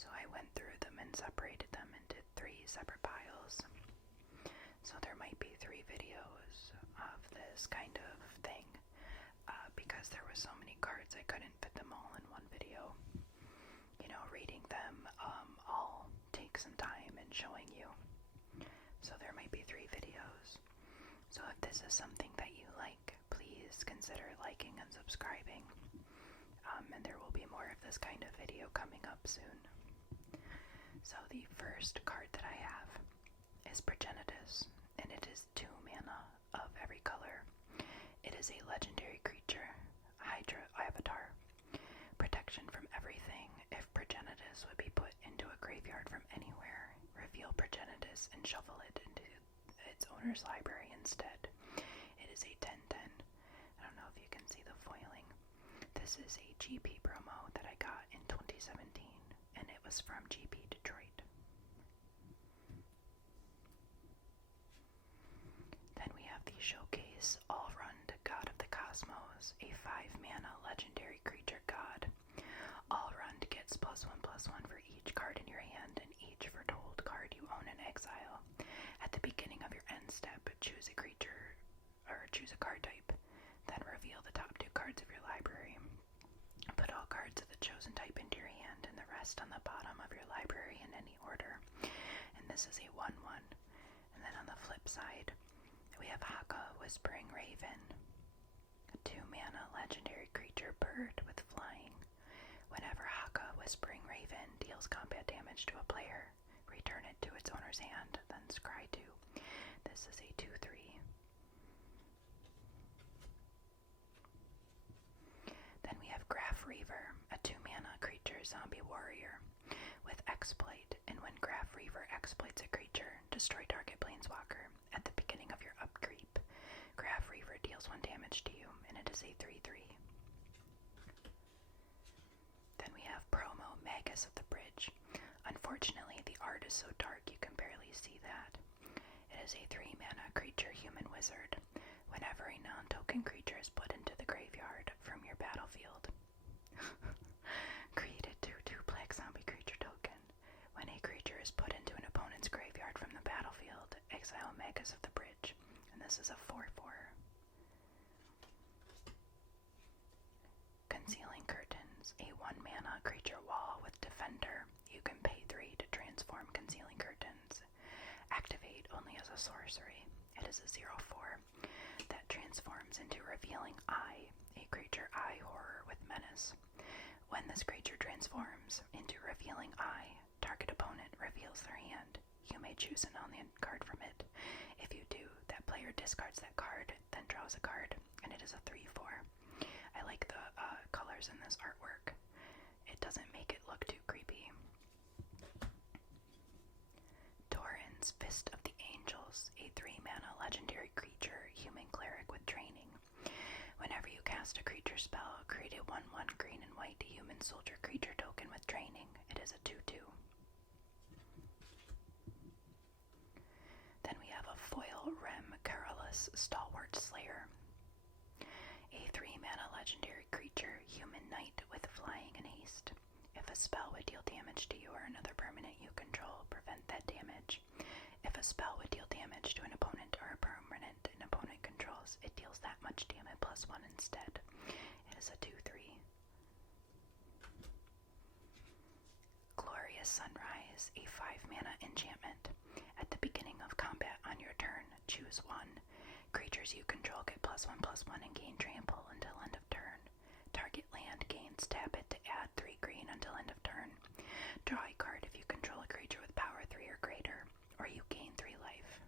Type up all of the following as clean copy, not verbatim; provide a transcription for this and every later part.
So I went through them and separated them into 3 separate piles. So there might be 3 videos of this kind of thing, because there were so many cards I couldn't fit them all in one video. You know, reading them all takes some time and showing you. So there might be 3 videos. So if this is something that you like, please consider liking and subscribing. And there will be more of this kind of video coming up soon. So the first card that I have is Progenitus, and it is 2 mana of every color. It is a legendary creature, Hydra Avatar. Protection from everything. If Progenitus would be put into a graveyard from anywhere, reveal Progenitus and shuffle it into its owner's library instead. It is a 10/10. I don't know if you can see the foiling. This is a GP promo that I got in 2017, and it was from GP Detroit. Then we have the Showcase Allrund God of the Cosmos, a 5 mana legendary creature god. Allrund gets +1/+1 for each card in your hand and each foretold card you own in exile. At the beginning of your end step, choose a creature or choose a card type, then reveal the top 2 cards of your library. Put all cards of the chosen type into your hand and the rest on the bottom of your library in any order. And this is a 1/1. And then on the flip side, we have Haka Whispering Raven, a 2 mana legendary creature bird with flying. Whenever Haka Whispering Raven deals combat damage to a player, return it to its owner's hand, then scry 2. This is a 2/3. Then we have Graf Reaver, a 2 mana creature zombie warrior with exploit, and when Graf Reaver exploits a creature, destroy target planeswalker. At the beginning of your upkeep, Graf Reaver deals 1 damage to you, and it is a 3/3. Then we have promo Magus of the Bridge. Unfortunately, the art is so dark you can barely see that. It is a 3 mana creature human wizard. Whenever a non-token creature is put into the graveyard from your battlefield, create a 2/2 black zombie creature token. When a creature is put into an opponent's graveyard from the battlefield, exile Magus of the Bridge. And this is a 4/4. Concealing Curtains, a 1 mana creature wall with Defender. You can pay 3 to transform Concealing Curtains. Activate only as a sorcery. It is a 0/4 that transforms into Revealing Eye, a creature eye horror with menace. When this creature transforms into Revealing Eye, target opponent reveals their hand. You may choose a non-land card from it. If you do, that player discards that card, then draws a card, and it is a 3/4. I like the colors in this artwork. It doesn't make it look too creepy. Doran's Fist of the Angels, a 3 mana legendary creature, human cleric with training. Whenever you cast a creature spell, create a 1/1 green and white human soldier creature token with training. It is a 2/2. Then we have a foil Rem Carolus Stalwart Slayer, a 3 mana legendary creature, human knight with flying and haste. If a spell would deal damage to you or another permanent you control, prevent that damage. If a spell would deal damage to an opponent or a permanent an opponent controls, it deals that much damage +1 instead. It is a 2/3. Glorious Sunrise, a 5 mana enchantment. At the beginning of combat on your turn, choose 1. Creatures you control get +1/+1 and gain trample until end of turn. Target land gains tap it to add 3 green until end of turn. Draw a card if you control a creature with power 3 or greater, or you gain 3 life.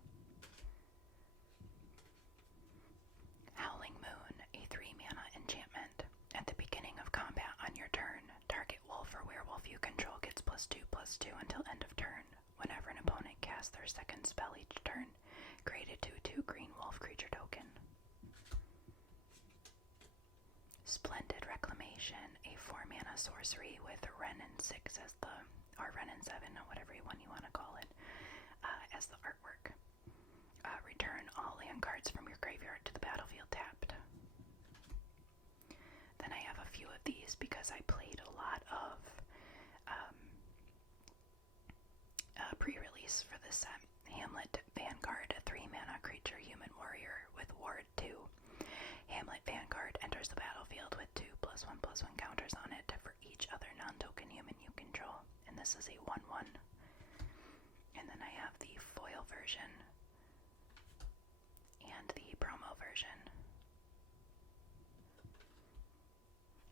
Howling Moon, a 3 mana enchantment. At the beginning of combat on your turn, target wolf or werewolf you control gets +2/+2 until end of turn. Whenever an opponent casts their second spell each turn, create a 2/2 green wolf creature token. Splendid Reclamation, a 4 mana sorcery with Renin 6 as the, or Renin 7, or whatever one you want to call it, as the artwork. Return all land cards from your graveyard to the battlefield tapped. Then I have a few of these because I played a lot of pre-release for this set. Hamlet Vanguard, a 3-mana creature human warrior with Ward 2. Hamlet Vanguard enters the battlefield with 2+1/+1 counters on it for each other non-token human you control, and this is a 1/1. And then I have the foil version and the promo version.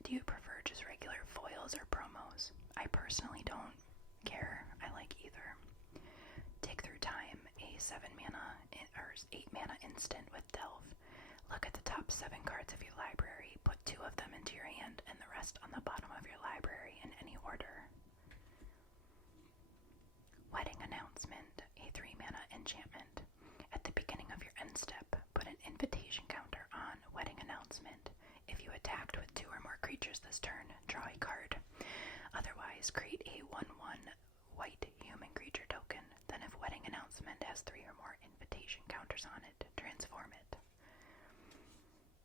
Do you prefer just regular foils or promos? I personally don't care. I like either. Dig Through Time, a 7-mana or 8-mana instant with Delve. Look at the top 7 cards of your library, put 2 of them into your hand, and the rest on the bottom of your library in any order. Wedding Announcement, a 3-mana enchantment. At the beginning of your end step, put an invitation counter on Wedding Announcement. If you attacked with 2 or more creatures this turn, draw a card. Otherwise, create a 1/1 white human creature token. Then if Wedding Announcement has 3 or more invitation counters on it, transform it.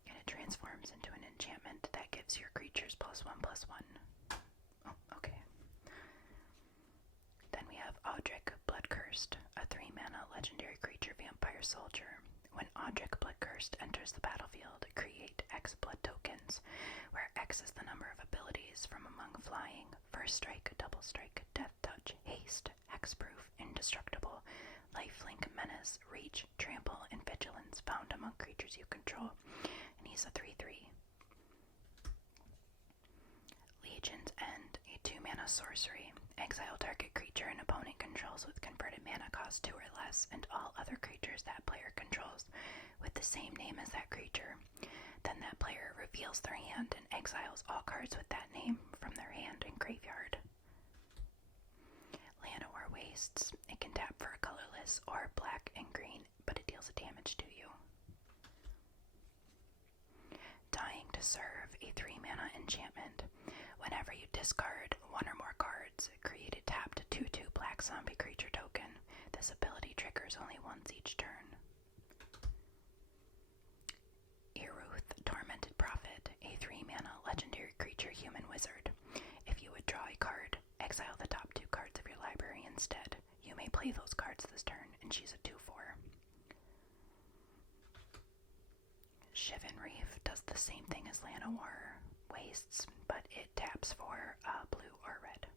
And it transforms into an enchantment that gives your creatures +1/+1. Oh, okay. Then we have Audric Bloodcursed, a 3-mana legendary creature vampire soldier. When Audric Bloodcursed enters the battlefield, create X blood tokens, where X is the number of abilities from among flying, first strike, double strike, death touch, haste, hexproof, indestructible, lifelink, menace, reach, trample, and vigilance found among creatures you control. And he's a 3/3. Legion's End, a 2-mana sorcery. Exile target creature an opponent controls with converted mana cost 2 or less, and all other creatures that player controls with the same name as that creature. Then that player reveals their hand and exiles all cards with that name from their hand and graveyard. Llanowar Wastes. It can tap for a colorless or black and green, but it deals damage to you. Dying to Serve, a 3-mana enchantment. Whenever you discard 1 or more cards, create a tapped 2/2 black zombie creature token. This ability triggers only once each turn. Iruth, Tormented Prophet, a 3-mana legendary creature human wizard. If you would draw a card, exile the top 2 cards of your library instead. You may play those cards this turn, and she's a 2/4. Shivan Reef does the same thing as Llanowar Wastes, but it taps for blue or red.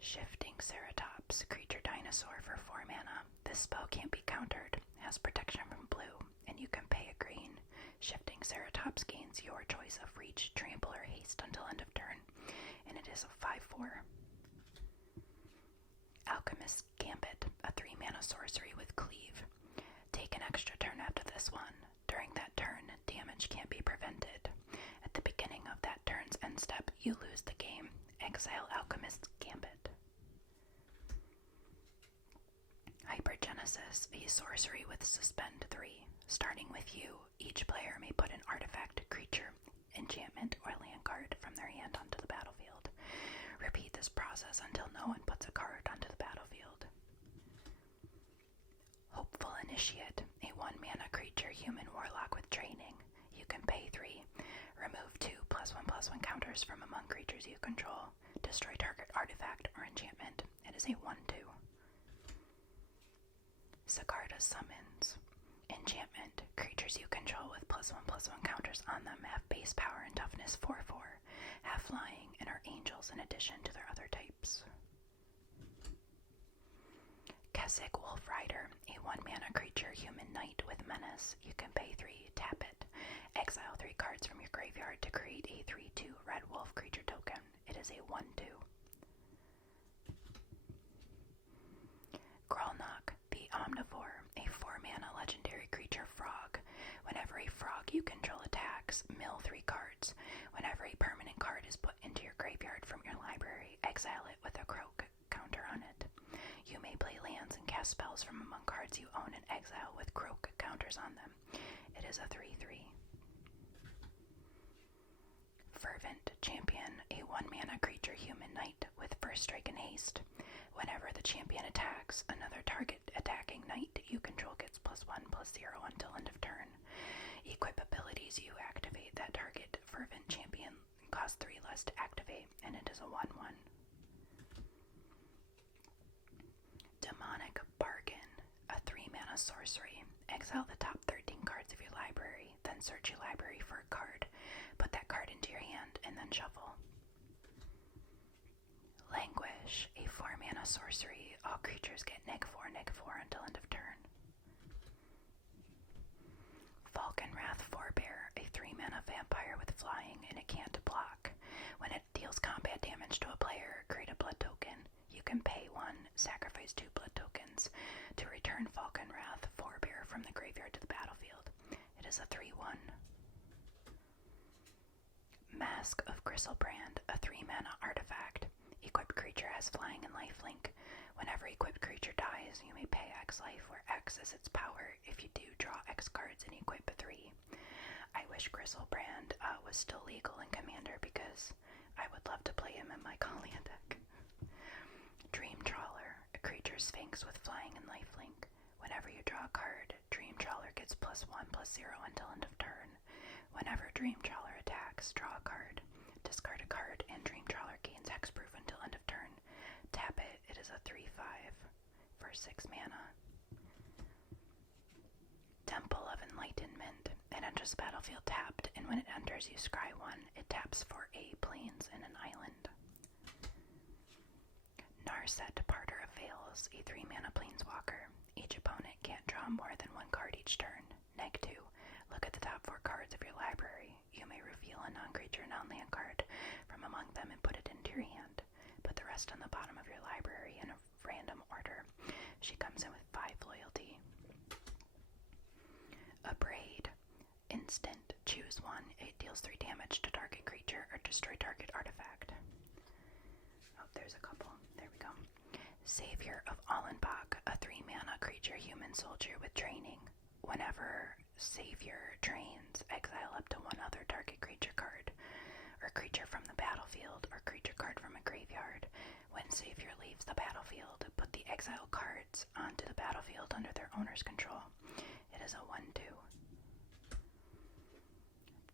Shifting Ceratops, creature dinosaur for 4 mana. This spell can't be countered, has protection from blue, and you can pay a green. Shifting Ceratops gains your choice of reach, trample, or haste until end of turn, and it is a 5/4. Alchemist's Gambit, a 3-mana sorcery with Cleave. Take an extra turn after this one. During that turn, damage can't be prevented. At the beginning of that turn's end step, you lose the game. Exile Alchemist's Gambit. Hypergenesis, a sorcery with Suspend 3. Starting with you, each player may put an artifact, creature, enchantment, or land card from their hand onto the battlefield. Repeat this process until no one puts a card onto the battlefield. Hopeful Initiate, a 1-mana creature human warlock with training. You can pay 3. Remove 2 +1/+1 counters from among creatures you control. Destroy target artifact or enchantment. It is a 1/2. Sigarda's Summons. Enchantment. Creatures you control with +1/+1 counters on them have base power and toughness 4/4, have flying, and are angels in addition to their other types. Kessig Wolf Rider, a 1-mana creature human knight with menace. You can pay 3, tap it. Exile 3 cards from your graveyard to create a 3/2 red wolf creature token. It is a 1/2. Grolnok, the Omnivore, a 4-mana legendary creature frog. Whenever a frog you control attacks, mill 3 cards. Whenever a permanent card is put into your graveyard from your library, exile it with a croak counter on it. You may play lands and cast spells from among cards you own and exile with croak counters on them. It is a 3/3. Fervent Champion, a 1-mana creature human knight with first strike and haste. Whenever the champion attacks, another target attacking knight you control gets +1/+0 until end of turn. Equip abilities you activate that target Fervent Champion cost 3 less to activate, and it is a 1/1. sorcery. Exile the top 13 cards of your library, then search your library for a card. Put that card into your hand, and then shuffle. Languish, a 4-mana sorcery. All creatures get -4/-4 until end of turn. Falkenrath Forebear, a 3-mana vampire with flying, and it can't block. When it deals combat damage to a player, create a blood token. You can pay 1, sacrifice 2 blood tokens to return Falkenrath Forebear from the graveyard to the battlefield. It is a 3/1. Mask of Griselbrand, a 3-mana artifact. Equipped creature has flying and lifelink. Whenever equipped creature dies, you may pay X life, where X is its power. If you do, draw X cards and equip 3. I wish Griselbrand was still legal in Commander, because I would love to play him in my Kaalia deck. Dream Trawler, a creature sphinx with flying and lifelink. Whenever you draw a card, Dream Trawler gets +1/+0 until end of turn. Whenever Dream Trawler attacks, draw a card. Discard a card, and Dream Trawler gains hexproof until end of turn. Tap it. It is a 3/5 for 6 mana. Temple of Enlightenment. It enters the battlefield tapped, and when it enters, you scry 1. It taps for a plains and an island. Narset, Departer of Veils, a 3-mana planeswalker. Each opponent can't draw more than 1 card each turn. -2. Look at the top 4 cards of your library. You may reveal a non-creature, non-land card from among them and put it into your hand. Put the rest on the bottom of your library in a random order. She comes in with 5 loyalty. Abrade. Instant. Choose 1. It deals 3 damage to target creature or destroy target artifact. Oh, there's a couple. There we go. Savior of Allenbach, a 3-mana creature human soldier with training. Whenever Savior trains, exile up to 1 other target creature card, or creature from the battlefield, or creature card from a graveyard. When Savior leaves the battlefield, put the exile cards onto the battlefield under their owner's control. It is a 1/2.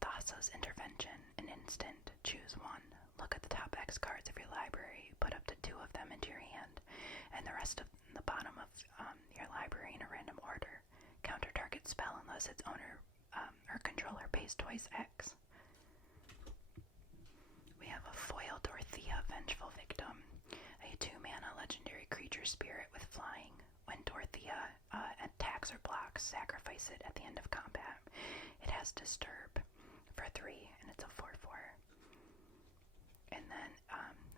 Thassa's Intervention, an instant. Choose 1. Look at the top X cards of your library, put up to 2 of them into your hand, and the rest of the bottom of your library in a random order. Counter target spell unless its owner or controller pays twice X. We have a foil Dorothea, Vengeful Victim, a 2-mana legendary creature spirit with flying. When Dorothea attacks or blocks, sacrifice it at the end of combat. It has Disturb for 3, and it's a 4/4. And then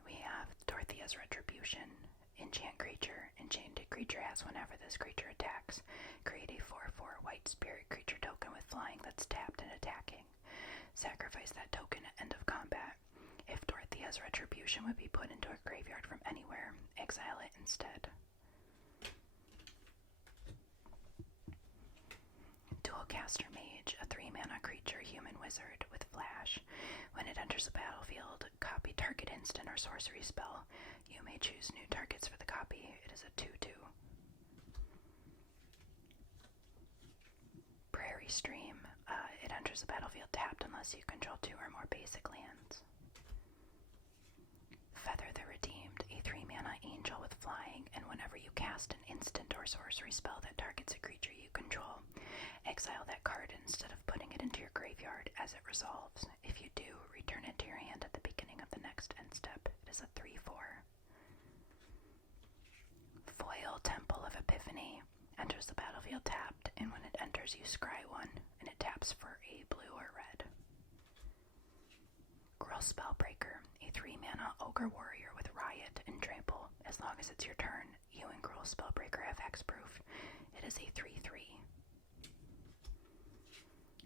we have Dorothea's Retribution. Enchant creature. Enchanted creature has whenever this creature attacks. Create a 4/4 white spirit creature token with flying that's tapped and attacking. Sacrifice that token at end of combat. If Dorothea's Retribution would be put into a graveyard from anywhere, exile it instead. Dualcaster Mage, a 3-mana creature human wizard with flash. When it enters the battlefield, copy target instant or sorcery spell. You may choose new targets for the copy. It is a 2/2. Prairie Stream. It enters the battlefield tapped unless you control 2 or more basic lands. Feather the Redeemed, a 3-mana angel with flying, and whenever you cast an instant or sorcery spell that targets a creature you control, exile that card instead of putting it into your graveyard as it resolves. If you do, return it to your hand at the beginning of the next end step. It is a 3/4. Foil Temple of Epiphany enters the battlefield tapped, and when it enters you scry 1, and it taps for a blue or red. Gruul Spellbreaker, a 3-mana ogre warrior with riot and trample. As long as it's your turn, you and Gruul Spellbreaker have hexproof. It is a 3/3.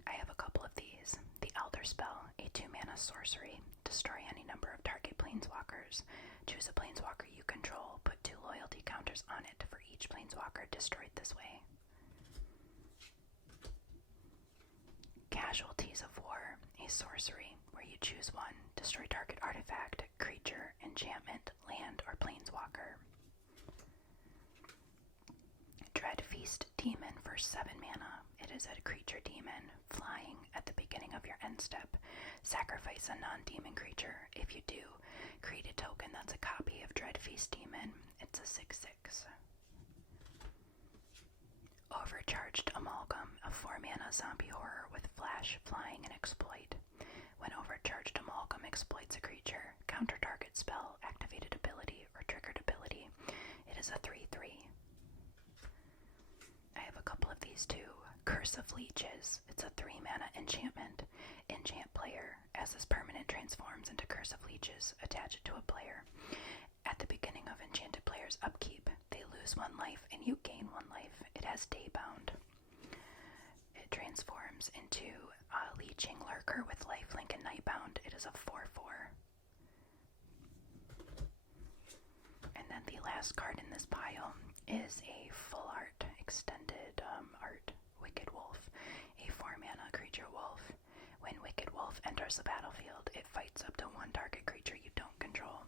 I have a couple of these. The Elder Spell, a 2-mana sorcery. Destroy any number of target planeswalkers. Choose a planeswalker you control. Put 2 loyalty counters on it for each planeswalker destroyed this way. Casualties of War, a sorcery where you choose 1. Destroy target artifact, creature, enchantment, land, or planeswalker. Dreadfeast Demon for 7 mana. It is a creature demon, flying at the beginning of your end step. Sacrifice a non-demon creature. If you do, create a token that's a copy of Dreadfeast Demon. It's a 6/6. Overcharged Amalgam, a 4-mana zombie horror with flash, flying, and exploit. When Overcharged Amalgam exploits a creature, counter target spell, activated ability, or triggered ability, it is a 3/3. I have a couple of these too. Curse of Leeches. It's a 3-mana enchantment. Enchant player. As this permanent transforms into Curse of Leeches, attach it to a player. At the beginning of enchanted player's upkeep, they lose 1 life and you gain 1 life. It has Daybound. It transforms into a Leeching Lurker with lifelink and Nightbound. It is a 4/4. And then the last card in this pile is a full art, extended art, Wicked Wolf, a 4-mana creature wolf. When Wicked Wolf enters the battlefield, it fights up to 1 target creature you don't control.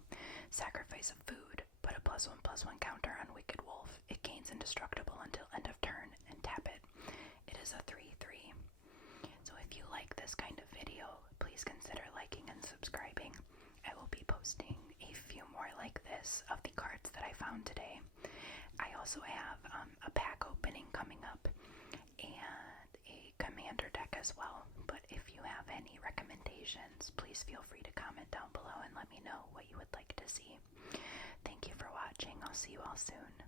Sacrifice a food, put a +1/+1 counter on Wicked Wolf. It gains indestructible until end of turn, and tap it. It is a 3/3. So if you like this kind of video, please consider liking and subscribing. I will be posting a few more like this of the cards that I found today. I also have a pack opening coming up and a commander deck as well. But if you have any recommendations, please feel free to comment down below and let me know what you would like to see. Thank you for watching. I'll see you all soon.